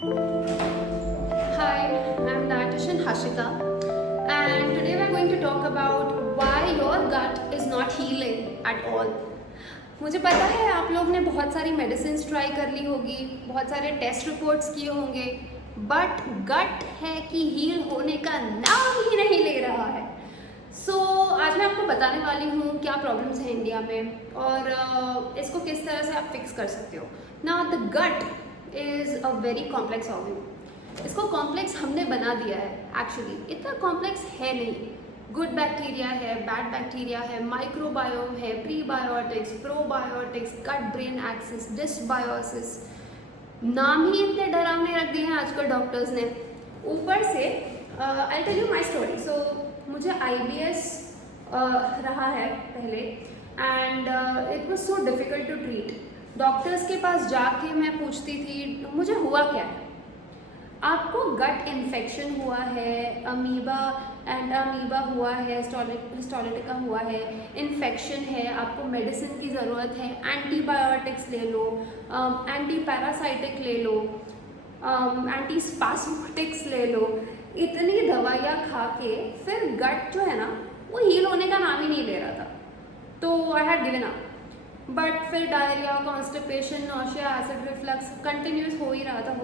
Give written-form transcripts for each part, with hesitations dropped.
Hi, I'm dietitian Hashika, and today we're going to talk about why your gut is not healing at all. मुझे पता है आप लोग ने बहुत सारी मेडिसिन ट्राई कर ली होगी, बहुत सारे टेस्ट रिपोर्ट्स किए होंगे, बट गट है कि हील होने का नाम ही नहीं ले रहा है. आज मैं आपको बताने वाली हूँ क्या प्रॉब्लम्स हैं इंडिया में और इसको किस तरह से आप फिक्स कर सकते हो. Now the gut is a very complex organ. इसको कॉम्प्लेक्स हमने बना दिया है. एक्चुअली इतना कॉम्प्लेक्स है नहीं. गुड बैक्टीरिया है, बैड बैक्टीरिया है, माइक्रोबायोम है, prebiotics, probiotics, gut brain axis, dysbiosis. नाम ही इतने डरावने रख दिए हैं आजकल डॉक्टर्स ने. ऊपर से I tell you my story. मुझे IBS रहा है पहले and it was so difficult to treat. Doctors के पास जाके मैं पूछती थी मुझे हुआ क्या है. आपको गट इन्फेक्शन हुआ है, अमीबा हुआ है, हिस्टोलिटिका हुआ है, इन्फेक्शन है, आपको मेडिसिन की ज़रूरत है, एंटीबायोटिक्स ले लो, एंटी पैरासाइटिक ले लो, एंटी स्पास्मोटिक्स ले लो. इतनी दवाइयाँ खा के फिर गट जो है ना वो हील होने का नाम ही नहीं ले रहा था. तो I had given up. But फिर diarrhoea, constipation, nausea, acid reflux continuous हो ही रहा था.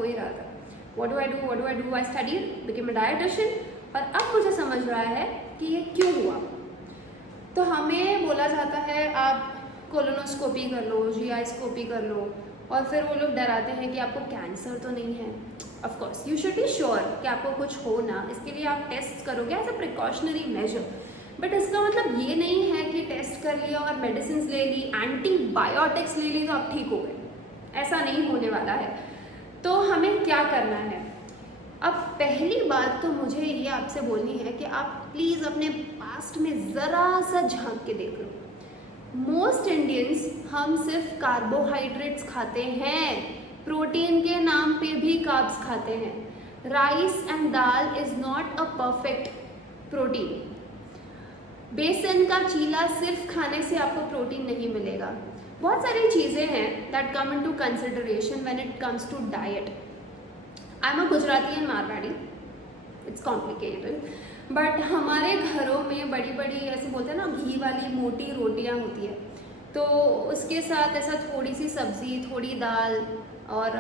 What do I do? I studied, became a dietitian. और अब मुझे समझ रहा है कि ये क्यों हुआ. तो हमें बोला जाता है आप कोलोनोस्कोपी कर लो, GI-स्कोपी कर लो, और फिर वो लोग डराते हैं कि आपको कैंसर तो नहीं है. Of course you should be sure कि आपको कुछ हो ना, इसके लिए आप टेस्ट करोगे as a precautionary measure. But इसका मतलब ये नहीं है कि टेस्ट कर लिया और मेडिसिन ले ली, एंटीबायोटिक्स ले ली तो आप ठीक हो गए. ऐसा नहीं होने वाला है. तो हमें क्या करना है. अब पहली बात तो मुझे ये आपसे बोलनी है कि आप प्लीज़ अपने पास्ट में ज़रा सा झांक के देख लो. मोस्ट इंडियंस हम सिर्फ कार्बोहाइड्रेट्स खाते हैं. प्रोटीन के नाम पे भी कार्ब्स खाते हैं. Rice and dal is not a perfect protein. बेसन का चीला सिर्फ खाने से आपको प्रोटीन नहीं मिलेगा. बहुत सारी चीज़ें हैं that come into consideration when it comes to diet. I am a Gujarati and Marwari. It's complicated. But हमारे घरों में बड़ी बड़ी ऐसे बोलते हैं ना घी वाली मोटी रोटियां होती है. तो उसके साथ ऐसा थोड़ी सी सब्ज़ी, थोड़ी दाल और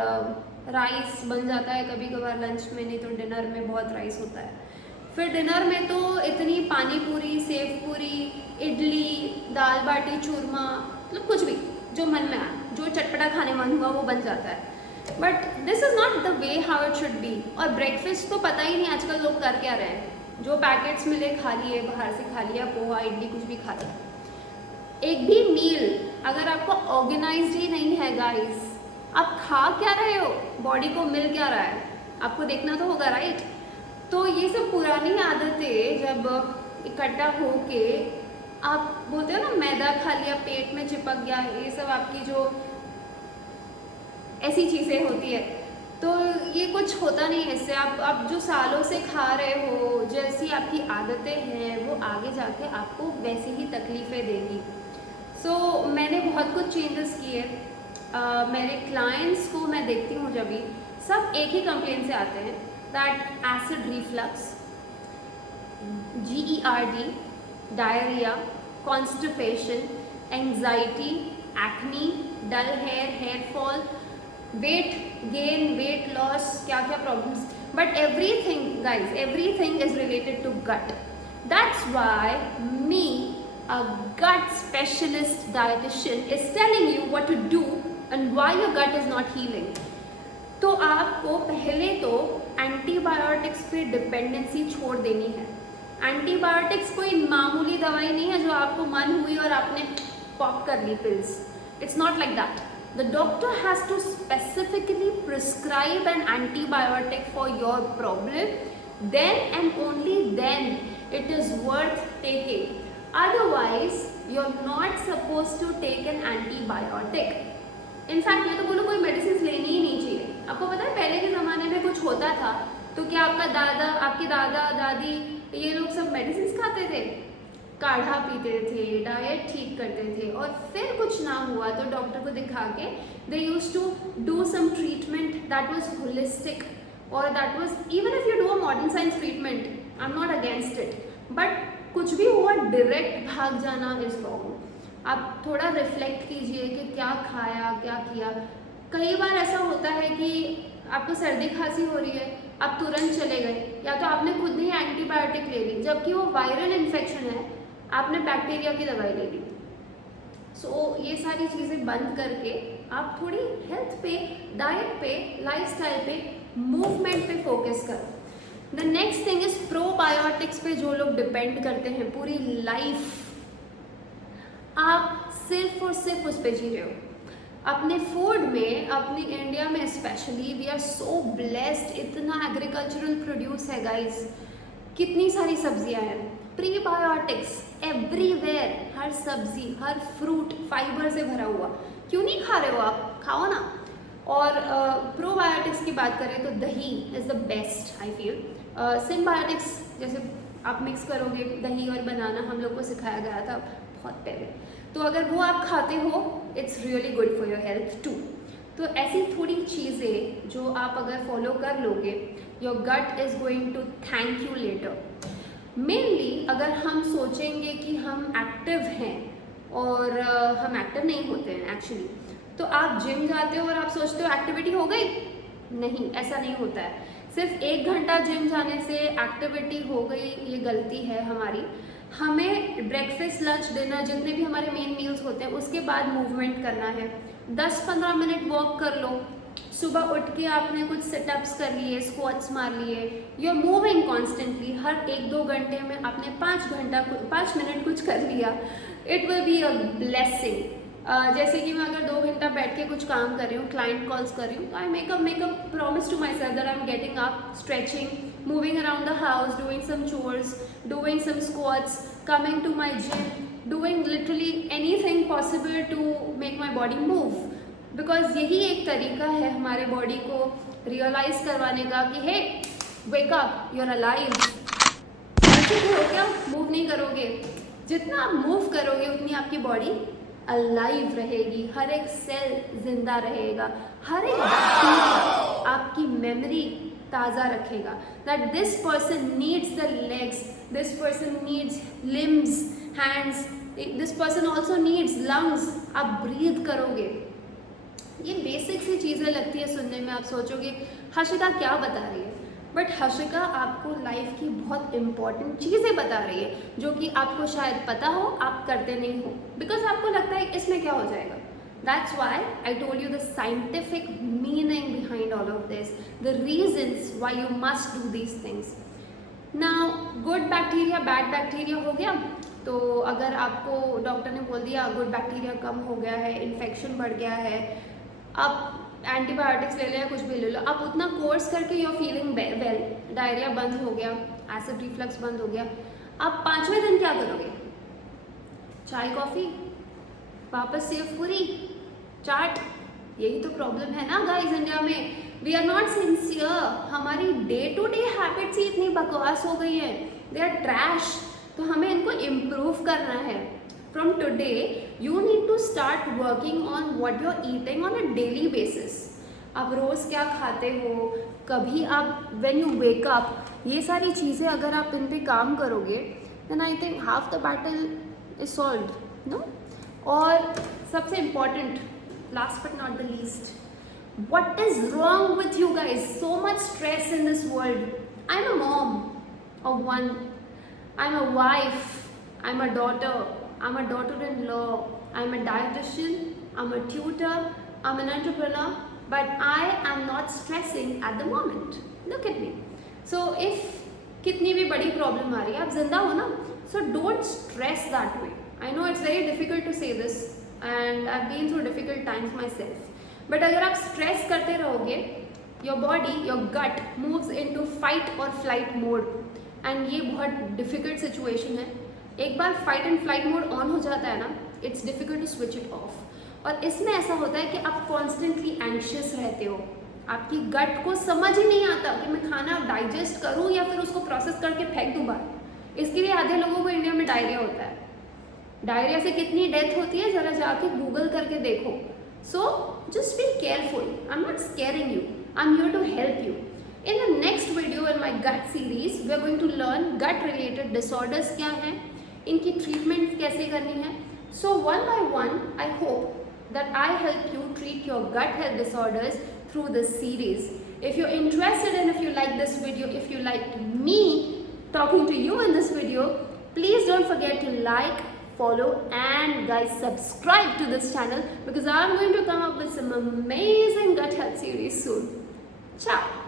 राइस बन जाता है कभी कभार लंच में, नहीं तो डिनर में बहुत राइस होता है. फिर डिनर में तो इतनी पानी पूरी, सेव पूरी, इडली, दाल बाटी चूरमा, मतलब कुछ भी जो मन में आए, जो चटपटा खाने मन हुआ वो बन जाता है. But this is not the way how it should be. और ब्रेकफास्ट तो पता ही नहीं आजकल लोग कर क्या रहे हैं. जो पैकेट्स मिले खा लिए, बाहर से खा लिया, पोहा इडली कुछ भी खा लिया. एक भी मील अगर आपको ऑर्गेनाइज्ड ही नहीं है गाइस, आप खा क्या रहे हो, बॉडी को मिल क्या रहा है, आपको देखना तो होगा राइट. तो ये सब पुरानी आदतें जब इकट्ठा हो के आप बोलते हो ना मैदा खा लिया पेट में चिपक गया, ये सब आपकी जो ऐसी चीज़ें होती है, तो ये कुछ होता नहीं है इससे. आप जो सालों से खा रहे हो, जैसी आपकी आदतें हैं वो आगे जाके आपको वैसी ही तकलीफ़ें देंगी. मैंने बहुत कुछ चेंजेस किए. मेरे क्लाइंट्स को मैं देखती हूँ जब भी सब एक ही कंप्लेन से आते हैं that acid reflux, GERD, diarrhoea, constipation, anxiety, acne, dull hair, hair fall, weight gain, weight loss, क्या क्या problems. But everything guys, everything is related to gut. That's why me, a gut specialist dietitian, is telling you what to do and why your gut is not healing. तो आपको पहले तो antibiotics पे dependency छोड़ देनी है. Antibiotics कोई मामूली दवाई नहीं है जो आपको मन हुई और आपने पॉप कर ली pills. It's not like that. The doctor has to specifically prescribe an antibiotic for your problem. Then and only then it is worth taking. Otherwise, you're not supposed to take an antibiotic. In fact, मैं तो बोलूँ कोई medicine लेनी ही नहीं चाहिए. आपको पता है पहले के ज़माने में कुछ होता था तो क्या आपका दादा, आपके दादा दादी ये लोग सब मेडिसिन खाते थे? काढ़ा पीते थे, डाइट ठीक करते थे, और फिर कुछ ना हुआ तो डॉक्टर को दिखा के they use to do some treatment that was holistic, और that was even if you do a modern science treatment, I am not against it, but कुछ भी हुआ डायरेक्ट भाग जाना इज रॉन्ग। आप थोड़ा रिफ्लेक्ट कीजिए कि क्या खाया, क्या किया। कई बार ऐसा होता है कि आपको सर्दी खांसी हो रही है, आप तुरंत चले गए, या तो आपने खुद ही एंटीबायोटिक ले ली, जबकि वो वायरल इन्फेक्शन है, आपने बैक्टीरिया की दवाई ले ली। सो ये सारी चीज़ें बंद करके आप थोड़ी हेल्थ पे, डाइट पे, लाइफस्टाइल पे, मूवमेंट पे फोकस करो। The next thing is probiotics पे जो लोग डिपेंड करते हैं पूरी लाइफ, आप सिर्फ और सिर्फ उस पर जी रहे हो। अपने फूड में, अपनी इंडिया में specially, we are so blessed, इतना एग्रीकल्चरल प्रोड्यूस है गाइस, कितनी सारी सब्जियां हैं, प्रीबायोटिक्स एवरीवेयर, हर सब्जी, हर फ्रूट फाइबर से भरा हुआ। क्यों नहीं खा रहे हो आप? खाओ ना। और प्रोबायोटिक्स की बात करें तो दही is the best I feel. Symbiotics जैसे आप मिक्स करोगे दही और बनाना, हम लोग को सिखाया गया था बहुत पहले, तो अगर वो आप खाते हो it's really good for your health too. तो ऐसी थोड़ी चीज़ें जो आप अगर फॉलो कर लोगे, your gut is going to thank you later. Mainly अगर हम सोचेंगे कि हम एक्टिव हैं और हम एक्टिव नहीं होते हैं एक्चुअली, तो आप जिम जाते हो और आप सोचते हो एक्टिविटी हो गई, नहीं, ऐसा नहीं होता है। सिर्फ 1 घंटा जिम जाने से एक्टिविटी हो गई, ये गलती है हमारी। हमें ब्रेकफास्ट, लंच, डिनर, जितने भी हमारे मेन मील्स होते हैं उसके बाद मूवमेंट करना है। 10-15 मिनट वॉक कर लो, सुबह उठ के आपने कुछ सिटअप्स कर लिए, स्क्वाट्स मार लिए, यू आर मूविंग कॉन्स्टेंटली। हर 1-2 घंटे में आपने 5 मिनट कुछ कर लिया, it will be a blessing. जैसे कि मैं अगर 2 घंटा बैठ के कुछ काम कर रही हूँ, क्लाइंट कॉल्स कर रही हूँ, तो I make a promise to my self that I am getting up, stretching, moving around the house, doing some chores, doing some squats, coming to my gym, doing literally anything possible to make my body move, because यही एक तरीका है हमारे body को realise करवाने का कि hey wake up, you are alive. ऐसे करो क्या, मूव नहीं करोगे, जितना आप मूव करोगे उतनी आपकी बॉडी अलाइव रहेगी, हर एक सेल जिंदा रहेगा, हर एक बैक्टीरिया आपकी मेमोरी ताज़ा रखेगा, that this person needs the legs, this person needs limbs, hands, this person also needs lungs. आप ब्रीथ करोगे। ये बेसिक सी चीज़ें लगती है सुनने में, आप सोचोगे हर्षिका क्या बता रही है, बट हर्षिका आपको लाइफ की बहुत इंपॉर्टेंट चीज़ें बता रही है जो कि आपको शायद पता हो, आप करते नहीं हो, बिकॉज आपको लगता है इसमें क्या हो जाएगा। That's why I told you the scientific meaning behind all of this, the reasons why you must do these things. Now, good bacteria, bad bacteria हो गया, तो अगर आपको डॉक्टर ने बोल दिया गुड बैक्टीरिया कम हो गया है, इन्फेक्शन बढ़ गया है, आप एंटीबायोटिक्स ले लो या कुछ भी ले लो, आप उतना कोर्स करके you are feeling well, diarrhoea बंद हो गया, एसिड रिफ्लक्स बंद हो गया, आप 5वें दिन क्या करोगे? चाय कॉफ़ी, वापस सेव पूरी, चाट। यही तो प्रॉब्लम है ना गाइस इंडिया में, वी आर नॉट सिंसियर। हमारी डे टू डे हैबिट्स ही इतनी बकवास हो गई है, दे आर ट्रैश। तो हमें इनको इम्प्रूव करना है। From today you need to start working on what you are eating on a daily basis. आप रोज़ क्या खाते हो, कभी आप व्हेन यू वेक अप, ये सारी चीज़ें अगर आप इन पे काम करोगे then I think half the battle is solved, no. और सबसे important, last but not the least, what is wrong with you guys? So much stress in this world. I'm a mom of one, I'm a wife, I'm a daughter, I'm a daughter-in-law, I'm a dietitian, I'm a tutor, I'm an entrepreneur, but I am not stressing at the moment. Look at me. So if कितनी भी बड़ी problem आ रही है, आप जिंदा हो ना, so don't stress that way. I know it's very difficult to say this and I've been through difficult times myself, but अगर आप स्ट्रेस करते रहोगे, your body, your gut moves into fight or flight mode, and ये बहुत difficult situation है। एक बार fight and flight mode on हो जाता है ना, it's difficult to switch it off। और इसमें ऐसा होता है कि आप constantly anxious रहते हो, आपकी gut को समझ ही नहीं आता कि मैं खाना डाइजेस्ट करूँ या फिर उसको प्रोसेस करके फेंक दूँ बाहर। इसके लिए आधे लोगों को इंडिया में डायरिया होता है। डायरिया से कितनी डेथ होती है जरा जाके गूगल करके देखो। So just be careful, I am not scaring you, I am here to help you. In the next video in my gut series, we are going to learn gut related disorders क्या हैं, इनकी treatment कैसे करनी है. So one by one, I hope that I help you treat your gut health disorders through this series. If you're interested and if you like this video, if you like me talking to you in this video, please don't forget to like, follow and guys subscribe to this channel because I'm going to come up with some amazing gut health series soon. Ciao.